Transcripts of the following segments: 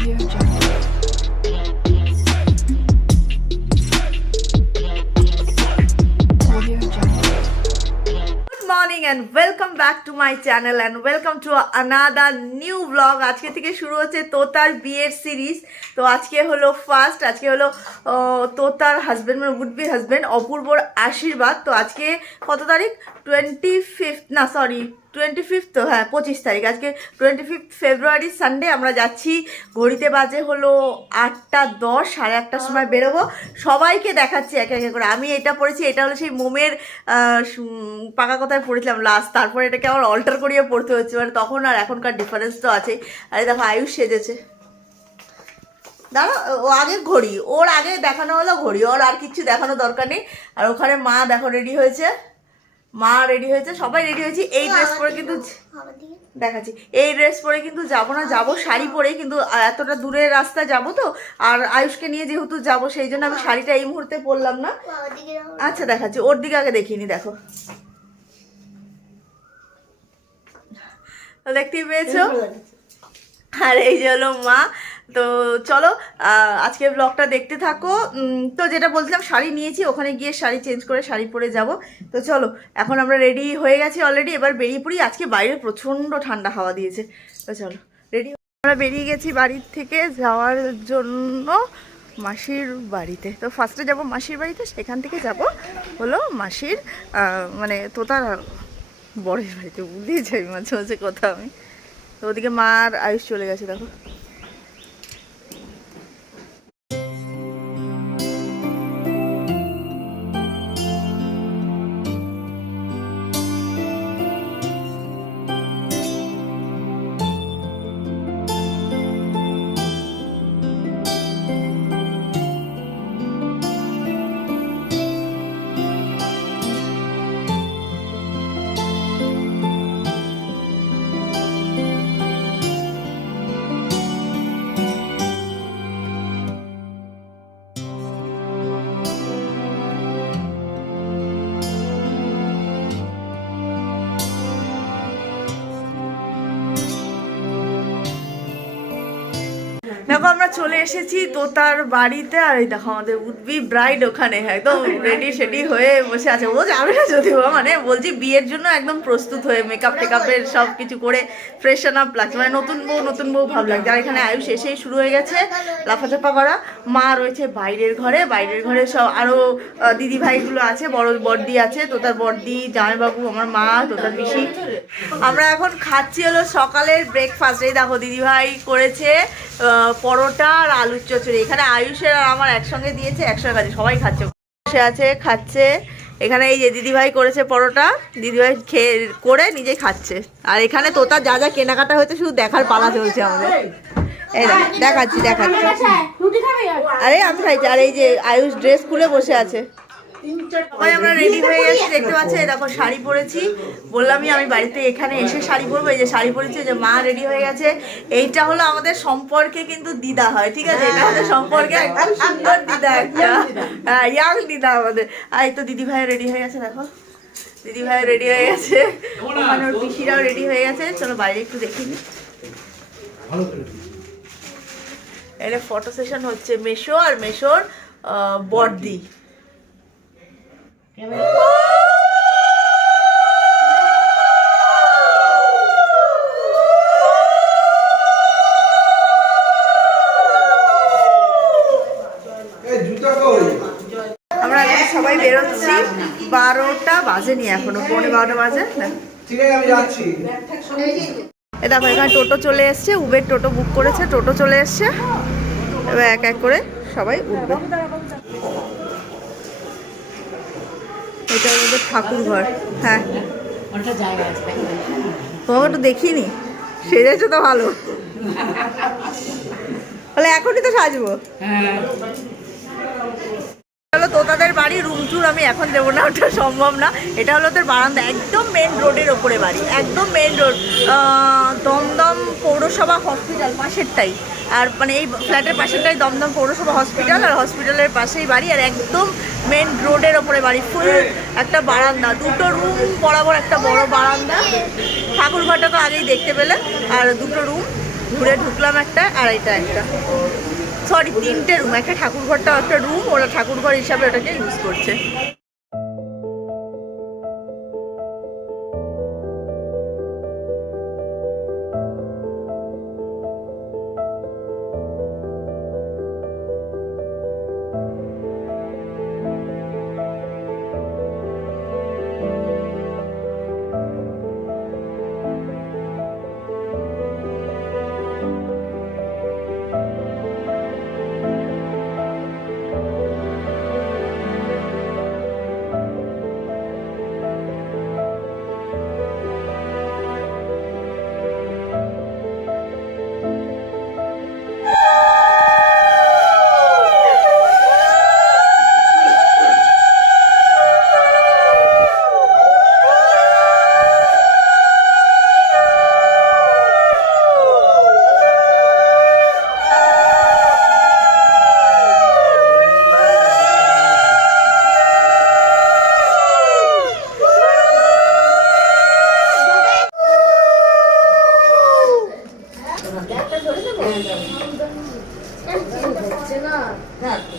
Morning and welcome back to my channel and welcome to another new blog. আজকে থেকে শুরু হচ্ছে তোতার বিয়ের সিরিজ। তো আজকে হলো ফার্স্ট, আজকে হলো তোতার হাজব্যান্ড মানে উড বি হাজব্যান্ড অপূর্বর আশীর্বাদ। তো আজকে কত তারিখ? 25 তো হ্যাঁ 25 তারিখ। আজকে 25 ফেব্রুয়ারি সানডে। আমরা যাচ্ছি, ঘড়িতে বাজে হলো 8:10, 8:30 সময় বেরোবো। সবাইকে দেখাচ্ছি একে একে করে। আমি এটা পড়েছি, এটা হলো সেই মোমের পাকা কথায় পড়েছিলাম লাস্ট, তারপরে এটাকে আবার অল্টার করিয়ে পড়তে হচ্ছে, মানে তখন আর এখনকার ডিফারেন্স তো আছে। আরে দেখো আয়ুষ সেজেছে, দাঁড়া ও আগে ঘড়ি, ওর আগে দেখানো হলো ঘড়ি, ওর আর কিছু দেখানো দরকার নেই। আর ওখানে মা দেখো রেডি হয়েছে, মা রেডি হয়েছে, সবাই রেডি হয়েছি। এই ড্রেস পরে কিন্তু দেখাচ্ছি, এই ড্রেস পরে কিন্তু যাবো না, যাবো শাড়ি পরে, কিন্তু এতটা দূরের রাস্তা যাবো তো, আর আয়ুষকে নিয়ে যেহেতু যাবো সেই জন্য আমি শাড়িটা এই মুহূর্তে পরলাম না। আচ্ছা দেখাচ্ছি, ওর দিকে আগে দেখিনি, দেখো দেখতেই পেয়েছো। আর এই যে হলো মা। তো চলো আজকে ব্লগটা দেখতে থাকো। তো যেটা বলছিলাম, শাড়ি নিয়েছি, ওখানে গিয়ে শাড়ি চেঞ্জ করে শাড়ি পরে যাব। তো চলো, এখন আমরা রেডি হয়ে গেছি অলরেডি, এবার বেরিয়ে পড়ি। আজকে বাইরে প্রচণ্ড ঠান্ডা হাওয়া দিয়েছে। তো চলো রেডি, আমরা বেরিয়ে গেছি বাড়ির থেকে যাওয়ার জন্য মাসির বাড়িতে। তো ফার্স্টে যাব মাসির বাড়িতে, সেখান থেকে যাব হলো মাসির মানে তোতার বরের বাড়িতে। ভুলিয়ে যাই মাঝে মাঝে কথা আমি। তো ওদিকে মা আর আয়ুষ চলে গেছে, দেখো। দেখো আমরা চলে এসেছি তোতার বাড়িতে। আর এই দেখো আমাদের উডবি ব্রাইড ওখানে একদম রেডি সেডি হয়ে বসে আছে। ও যাবে না যদিও, মানে বলছি বিয়ের জন্য একদম প্রস্তুত হয়ে মেকআপ টেকআপের সব কিছু করে ফ্রেশন আপ লাগছে, মানে নতুন বউ ভাব লাগছে। আর এখানে আয়ুষ এসেই শুরু হয়ে গেছে লাফাচাপা করা। মা রয়েছে বাইরের ঘরে সব আরও দিদি ভাইগুলো আছে, বড় বড়দি আছে, তোতার বড়দি, জামাইবাবু, আমার মা, তোতার পিসি। আমরা এখন খাচ্ছি হলো সকালের ব্রেকফাস্ট। এই দেখো দিদি ভাই করেছে পরোটা আর আলুর চচ্চড়ি। এখানে আয়ুষের আর আমার একসঙ্গে দিয়েছে, একসঙ্গে খাচ্ছে, সবাই খাচ্ছে, বসে আছে খাচ্ছে। এখানে এই যে দিদিভাই করেছে পরোটা, দিদিভাই খেয়ে করে নিজেই খাচ্ছে। আর এখানে তোতা যা যা কেনাকাটা হয়েছে শুধু দেখার পালা চলছে আমাদের। এই দেখাচ্ছি। আরে আমি খাইছি। আর এই যে আয়ুষ ড্রেস খুলে বসে আছে। সবাই আমরা রেডি হয়ে গেছি, দেখতে পাচ্ছি। দেখো শাড়ি পরেছি, বললামই আমি বাড়িতে এখানে এসে শাড়ি পরবো। এই যে শাড়ি পরেছি, যে মা রেডি হয়ে গেছে। এইটা হলো আমাদের সম্পর্কে কিন্তু দিদা হয়, ঠিক আছে? এটা আমাদের সম্পর্কে একদম সুন্দর দিদা, একটা ইয়াং দিদা আমাদের। আর এই তো দিদি ভাই রেডি হয়ে গেছে, দেখো দিদি ভাই রেডি হয়ে গেছে, ওখানে ওর পিসিরাও রেডি হয়ে গেছে। চলো বাইরে একটু দেখি। এটা ফটো সেশন হচ্ছে মেশো আর মেশোর বড়দি। আমরা এখন সবাই বেরোচ্ছি, 12টা বাজেনি এখনো, 12:15 বাজে। এ দেখো এখানে টোটো চলে এসছে, উবের টোটো বুক করেছে, টোটো চলে এসছে। এবার এক এক করে সবাই উঠবে। এটা আমাদের ঠাকুর ঘর। হ্যাঁ তোমাকে একটু দেখিনি, সেজেছো তো ভালো, তাহলে এখনই তো সাজবো। হলো তোতাদের বাড়ি, রুম ট্যুর আমি এখন দেবো না, ওটা সম্ভব না। এটা হলো তোর বারান্দা, একদম মেন রোডের ওপরে বাড়ি, একদম মেন রোড, দমদম পৌরসভা হসপিটাল পাশেরটাই। আর মানে এই ফ্ল্যাটের পাশেরটাই দমদম পৌরসভা হসপিটাল, আর হসপিটালের পাশেই বাড়ি, আর একদম মেন রোডের ওপরে বাড়ি। ফুল একটা বারান্দা, দুটো রুম বরাবর একটা বড় বারান্দা। ঠাকুর ঘরটা তো আগেই দেখতে পেলে, আর দুটো রুম। ঘুরে ঢুকলাম একটা, আর এটা একটা, সরি 3টে রুম, একটা ঠাকুরঘরটাও একটা রুম, ওরা ঠাকুরঘর হিসাবে ওটাকে ইউজ করছে।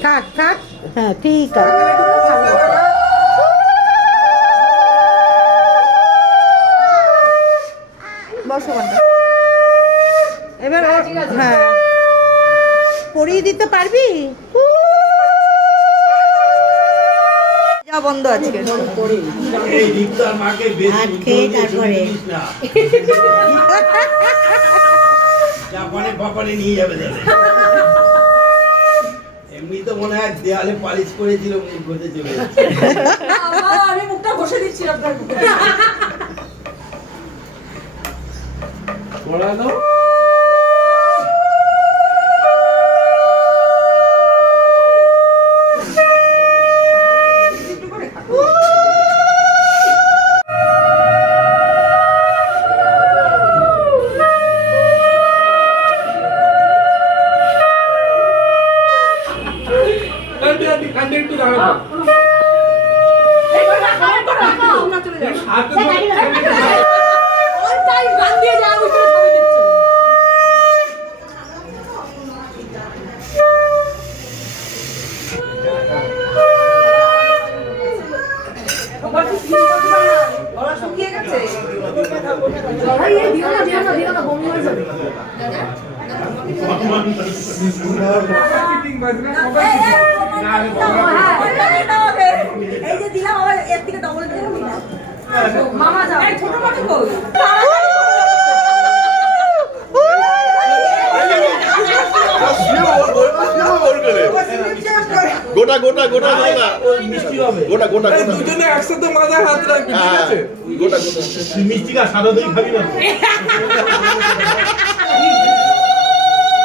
থাক থাক, হ্যাঁ ঠিক আছে। এবার হ্যাঁ পরিয়ে দিতে পারবি? যা বন্ধ আজকে তারপরে নিয়ে যাবে এমনি তো মনে হয় দেয়ালে পালিশ করেছিল, মুখ ঘষে চলে আমি মুখটা ঘষে দিচ্ছি আপনার মুখে। মামা যাও ছোট মামি কই গোটা গোটা গোটা গোটা মিষ্টি হবে, গোটা গোটা দুজনে একসাথে মাথায় হাত রাখবি, ঠিক আছে? গোটা গোটা মিষ্টি কা সাদা দই খাবি না?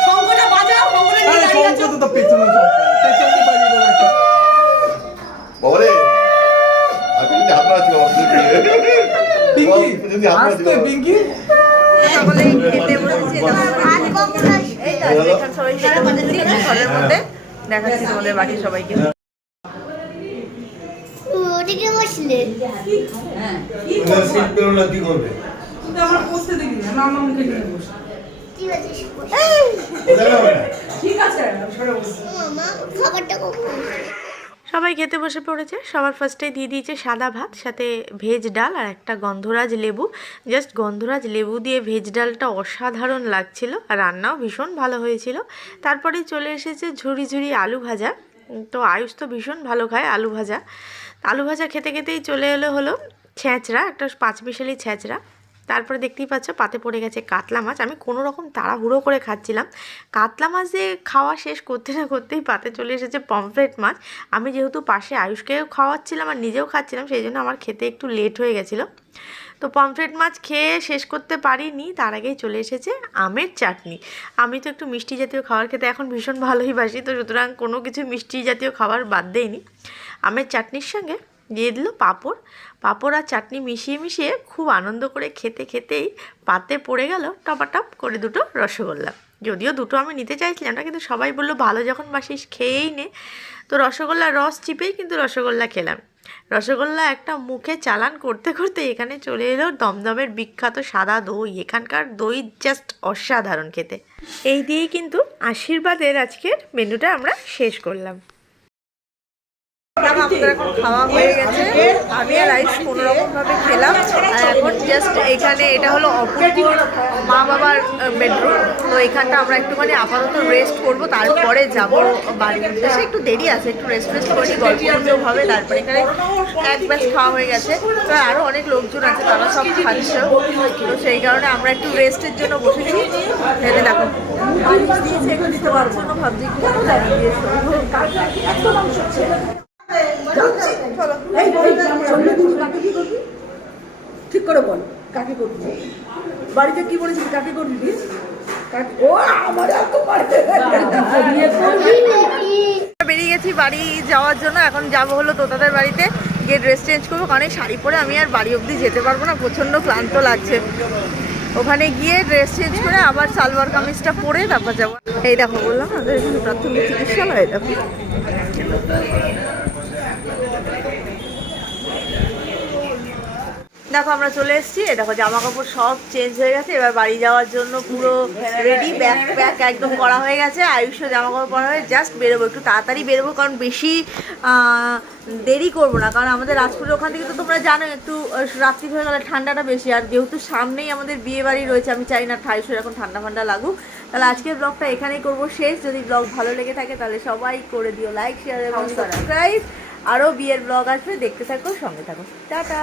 শঙ্কটা বাজাও, শঙ্কটা নিয়ে আরে দাঁড়িয়ে আছো। শঙ্কর তো পেছনে পেছনে বাজিয়ে রাখে। বাবারে আপনি যদি আপনারা ছিল পিঙ্কি যদি আপনারা আসতে পিঙ্কি সকলেই খেতে বসেছি, এই তো আজকে এখানে সবাই খেতে বসেছি ঘরের মধ্যে। দেখাচ্ছি তোমাদের বাকি সবাইকে। ওদিকে বসলে সিট পেরো না কি করবে? তুই আমার বসতে দিবি না, মামা মুখে নিয়ে বস। ঠিক আছে ঠিক আছে সরে বস। মামা খাবারটা কখন? সবাই খেতে বসে পড়েছে। সবার ফার্স্টে দিয়ে দিয়েছে সাদা ভাত, সাথে ভেজ ডাল আর একটা গন্ধরাজ লেবু। জাস্ট গন্ধরাজ লেবু দিয়ে ভেজ ডালটা অসাধারণ লাগছিল, আর রান্নাও ভীষণ ভালো হয়েছিল। তারপরে চলে এসেছে ঝুরি ঝুরি আলু ভাজা। তো আয়ুষ তো ভীষণ ভালো খায় আলু ভাজা। আলু ভাজা খেতে খেতেই চলে হলো ছেঁচড়া, একটা 5 মিশালি ছেঁচড়া। তারপরে দেখতেই পাচ্ছ পাতে পড়ে গেছে কাতলা মাছ। আমি কোনো রকম তাড়াহুড়ো করে খাচ্ছিলাম। কাতলা মাছ দিয়ে খাওয়া শেষ করতে না করতেই পাতে চলে এসেছে পমফ্রেট মাছ। আমি যেহেতু পাশে আয়ুষকেও খাওয়াচ্ছিলাম আর নিজেও খাচ্ছিলাম, সেই জন্য আমার খেতে একটু লেট হয়ে গেছিলো। তো পমফ্রেট মাছ খেয়ে শেষ করতে পারিনি, তার আগেই চলে এসেছে আমের চাটনি। আমি তো একটু মিষ্টি জাতীয় খাবার খেতে এখন ভীষণ ভালোই বাসি, তো সুতরাং কোনো কিছু মিষ্টি জাতীয় খাবার বাদ দেয়নি। আমের চাটনির সঙ্গে দিয়ে দিল পাঁপড়। পাঁপড় আর চাটনি মিশিয়ে মিশিয়ে খুব আনন্দ করে খেতে খেতেই পাতে পড়ে গেল টপাটপ করে 2টো রসগোল্লা। যদিও দুটো আমি নিতে চাইছিলাম না, কিন্তু সবাই বললো ভালো যখন বাসিস খেয়েই নে। তো রসগোল্লার রস চিপেই কিন্তু রসগোল্লা খেলাম। রসগোল্লা একটা মুখে চালান করতে করতে এখানে চলে এলো দমদমের বিখ্যাত সাদা দই। এখানকার দই জাস্ট অসাধারণ খেতে। এই দিয়েই কিন্তু আশীর্বাদের আজকের মেনুটা আমরা শেষ করলাম। আমাদের এখন খাওয়া হয়ে গেছে, আমি আর রাইস কোনোরকম ভাবে খেলাম। আর এখন জাস্ট এখানে এটা হলো অপূর্বর মা বাবার বেডরুম। তো এখানটা আমরা একটুখানি আপাতত রেস্ট করব, তারপরে যাব বাড়ির উদ্দেশ্যে। একটু দেরি আছে, একটু রেস্ট করে গল্প গুজব হবে। তারপরে এখানে এক ব্যাচ খাওয়া হয়ে গেছে, তো আরও অনেক লোকজন আছে, তারা সব খাচ্ছে। তো সেই কারণে আমরা একটু রেস্টের জন্য বসেছি। এখানে দেখো দিয়েছে, এখন দিতে পারছো না, ভাবছি কেন দাঁড়িয়ে দিয়েছো। ঠিক করে বল, কাকে করবি? বাড়িতে কি বলেছিস, কাকে করবি? ও আমার আর তো বাড়িতে বেরিয়ে গেছি বাড়ি যাওয়ার জন্য। এখন যাব হলো তোতাদের বাড়িতে, গিয়ে ড্রেস চেঞ্জ করবো, কারণ এই শাড়ি পরে আমি আর বাড়ি অবধি যেতে পারবো না, প্রচণ্ড ক্লান্ত লাগছে। ওখানে গিয়ে ড্রেস চেঞ্জ করে আবার সালোয়ার কামিজটা পরে তারপর যাবো। এই দেখো বললাম আমাদের এখানে প্রাথমিক চিকিৎসালয়। দেখো দেখো আমরা চলে এসেছি। দেখো জামা কাপড় সব চেঞ্জ হয়ে গেছে, এবার বাড়ি যাওয়ার জন্য পুরো রেডি, ব্যাগ প্যাক একদম করা হয়ে গেছে। আয়ুষ্য জামা কাপড় পরা হয়ে জাস্ট বেরোবো, একটু তাড়াতাড়ি বেরোবো, কারণ বেশি দেরি করবো না। কারণ আমাদের রাজপুরের ওখান থেকে তো তোমরা জানো একটু রাত্রি হয়ে গেলে ঠান্ডাটা বেশি, আর যেহেতু সামনেই আমাদের বিয়ে বাড়ি রয়েছে, আমি চাই না আয়ুষ্যের এখন ঠান্ডা ফান্ডা লাগুক। তাহলে আজকের ব্লগটা এখানেই করবো শেষ। যদি ব্লগ ভালো লেগে থাকে তাহলে সবাই করে দিও লাইক, শেয়ার এবং সাবস্ক্রাইব। আরও বিয়ের ব্লগ আসবে, দেখতে থাকো, সঙ্গে থাকো। টাটা।